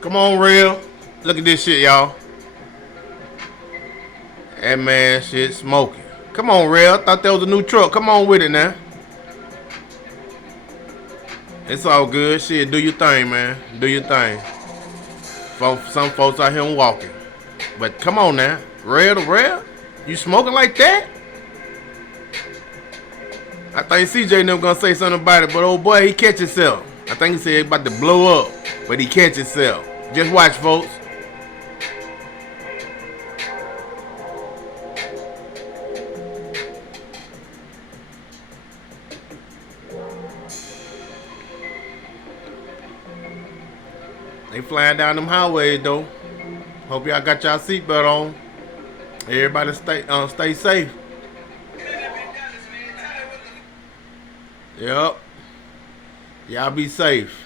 Come on, Rell. Look at this shit, y'all. That man shit smoking. Come on, Rell. I thought that was a new truck. Come on with it now. It's all good. Shit, do your thing, man. Do your thing. Some folks out here walking. But come on now. Rell to Rell? You smoking like that? I think CJ never gonna say something about it, but old boy, he catch himself. I think he said he about to blow up, but he catch himself. Just watch, folks. They flying down them highways though. Hope y'all got y'all seatbelt on. Everybody stay safe. Yep. Y'all be safe.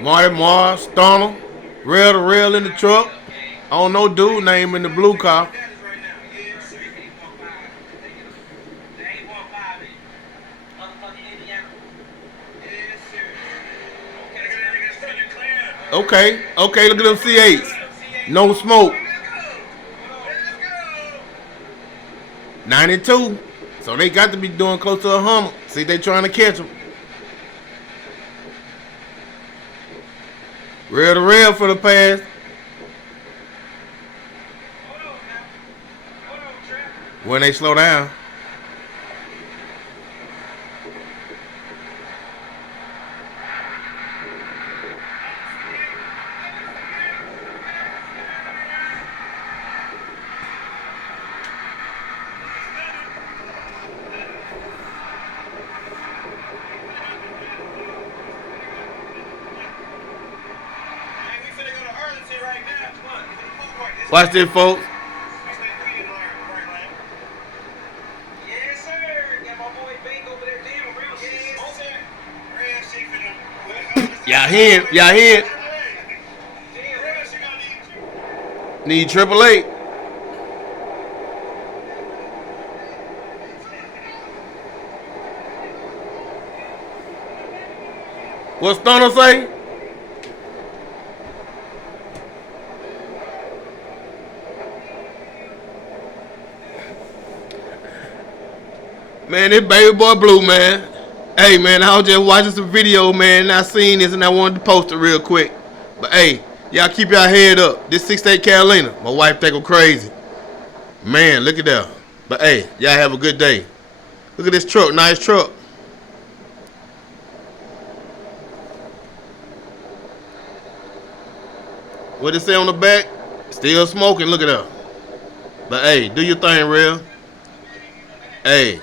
Marty Mars, Stunner, Rell to Rell in the truck. I don't know dude name in the blue car. Okay, look at them C8s. No smoke. 92. So they got to be doing close to 100. See, they trying to catch them. Rell to Rell for the pass. When they slow down. Watch this, folks. Y'all hear it? Y'all hear it? Need triple eight. What Stunner say? Man, this baby boy blue, man. Hey, man, I was just watching some video, man, and I seen this, and I wanted to post it real quick. But, hey, y'all keep y'all head up. This 6'8" Carolina, my wife think I'm crazy. Man, look at that. But, hey, y'all have a good day. Look at this truck, nice truck. What it say on the back? Still smoking, look at that. But, hey, do your thing, Rell. Hey.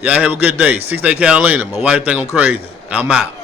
Y'all have a good day. 6'8" Carolina. My wife think I'm crazy. I'm out.